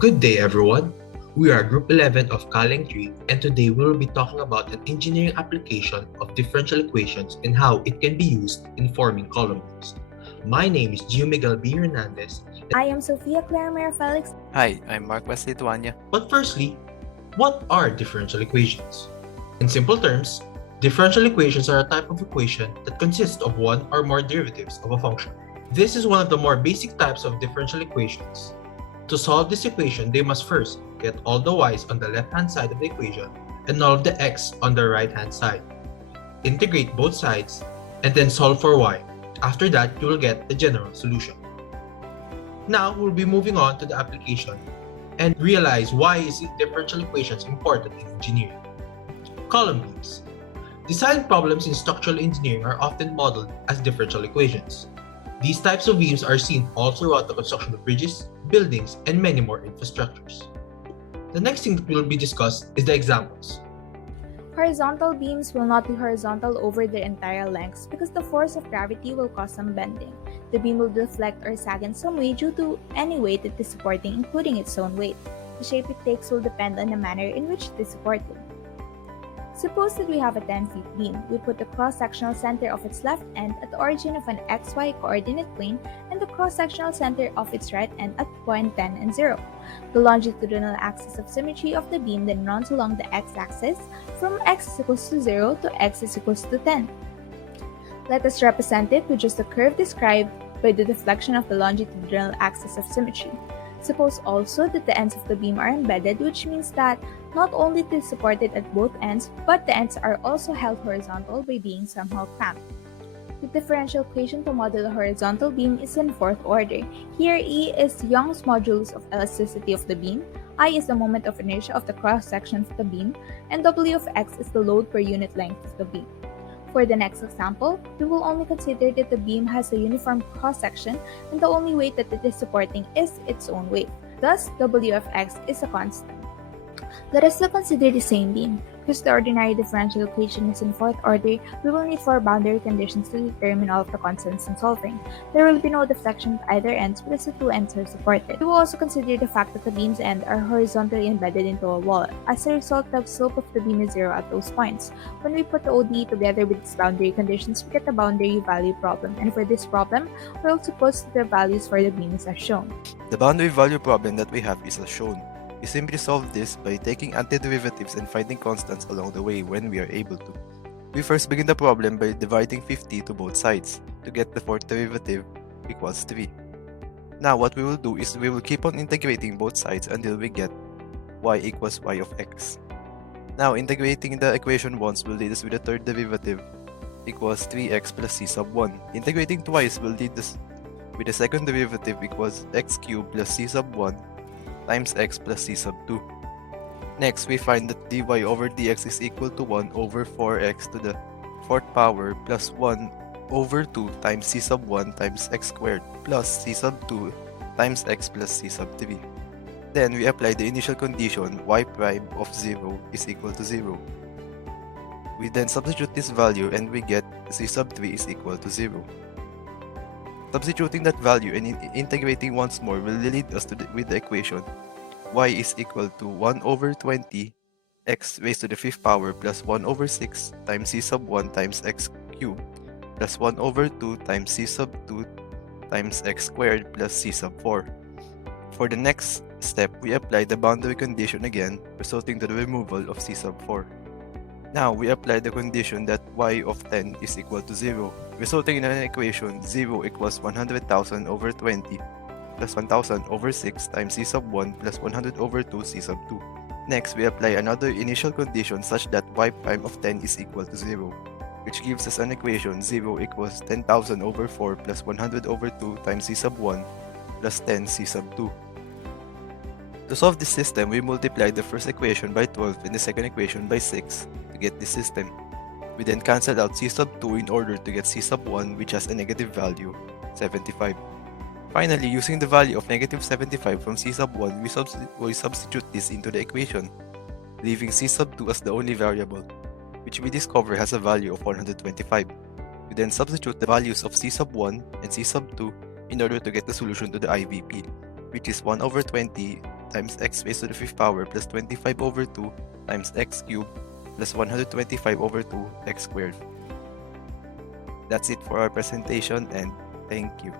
Good day everyone! We are Group 11 of CALENG3 and today we will be talking about an engineering application of differential equations and how it can be used in forming column beams. My name is Gio Miguel Hernandez. I am Sophia Mirafelix. Hi, I'm Marc, Wesley, Tuana. But firstly, what are differential equations? In simple terms, differential equations are a type of equation that consists of one or more derivatives of a function. This is one of the more basic types of differential equations. To solve this equation, they must first get all the y's on the left-hand side of the equation and all of the x on the right-hand side. Integrate both sides and then solve for y. After that, you will get the general solution. Now, we'll be moving on to the application and realize why is differential equations important in engineering. Column beams. Design problems in structural engineering are often modeled as differential equations. These types of beams are seen all throughout the construction of bridges, buildings, and many more infrastructures. The next thing that will be discussed is the examples. Horizontal beams will not be horizontal over their entire lengths because the force of gravity will cause some bending. The beam will deflect or sag in some way due to any weight it is supporting, including its own weight. The shape it takes will depend on the manner in which it is supported. Suppose that we have a 10-foot beam. We put the cross-sectional center of its left end at the origin of an xy coordinate plane and the cross-sectional center of its right end at point 10 and 0. The longitudinal axis of symmetry of the beam then runs along the x-axis from x is equals to 0 to x is equals to 10. Let us represent it with just a curve described by the deflection of the longitudinal axis of symmetry. Suppose also that the ends of the beam are embedded, which means that not only it is supported at both ends, but the ends are also held horizontal by being somehow clamped. The differential equation to model a horizontal beam is in fourth order. Here E is Young's modulus of elasticity of the beam, I is the moment of inertia of the cross-section of the beam, and W of x is the load per unit length of the beam. For the next example, we will only consider that the beam has a uniform cross-section and the only weight that it is supporting is its own weight. Thus, W of x is a constant. Let us now consider the same beam. Because the ordinary differential equation is in fourth order, we will need 4 boundary conditions to determine all of the constants in solving. There will be no deflection at either ends because the two ends are supported. We will also consider the fact that the beam's ends are horizontally embedded into a wall. As a result, the slope of the beam is 0 at those points. When we put the ODE together with its boundary conditions, we get the boundary value problem. And for this problem, we will suppose that the values for the beam is as shown. The boundary value problem that we have is as shown. We simply solve this by taking antiderivatives and finding constants along the way when we are able to. We first begin the problem by dividing 50 to both sides to get the fourth derivative equals 3. Now what we will do is we will keep on integrating both sides until we get y equals y of x. Now integrating the equation once will lead us with the third derivative equals 3x plus c sub 1. Integrating twice will lead us with the second derivative equals x cubed plus c sub 1 times x plus c sub 2. Next, we find that dy over dx is equal to 1 over 4x to the 4th power plus 1 over 2 times c sub 1 times x squared plus c sub 2 times x plus c sub 3. Then we apply the initial condition y prime of 0 is equal to 0. We then substitute this value and we get c sub 3 is equal to 0. Substituting that value and integrating once more will lead us to with the equation y is equal to 1 over 20 x raised to the 5th power plus 1 over 6 times c sub 1 times x cubed plus 1 over 2 times c sub 2 times x squared plus c sub 4. For the next step, we apply the boundary condition again, resulting to the removal of c sub 4. Now, we apply the condition that y of 10 is equal to 0, resulting in an equation 0 equals 100,000 over 20 plus 1000 over 6 times c sub 1 plus 100 over 2 c sub 2. Next, we apply another initial condition such that y prime of 10 is equal to 0, which gives us an equation 0 equals 10,000 over 4 plus 100 over 2 times c sub 1 plus 10 c sub 2. To solve this system, we multiply the first equation by 12 and the second equation by 6 to get this system. We then cancel out c sub 2 in order to get c sub 1, which has a negative value, 75. Finally, using the value of negative 75 from c sub 1, we substitute this into the equation, leaving c sub 2 as the only variable, which we discover has a value of 125. We then substitute the values of c sub 1 and c sub 2 in order to get the solution to the IVP, which is 1 over 20 times x raised to the 5th power plus 25 over 2 times x cubed plus 125 over 2 x squared. That's it for our presentation, and thank you.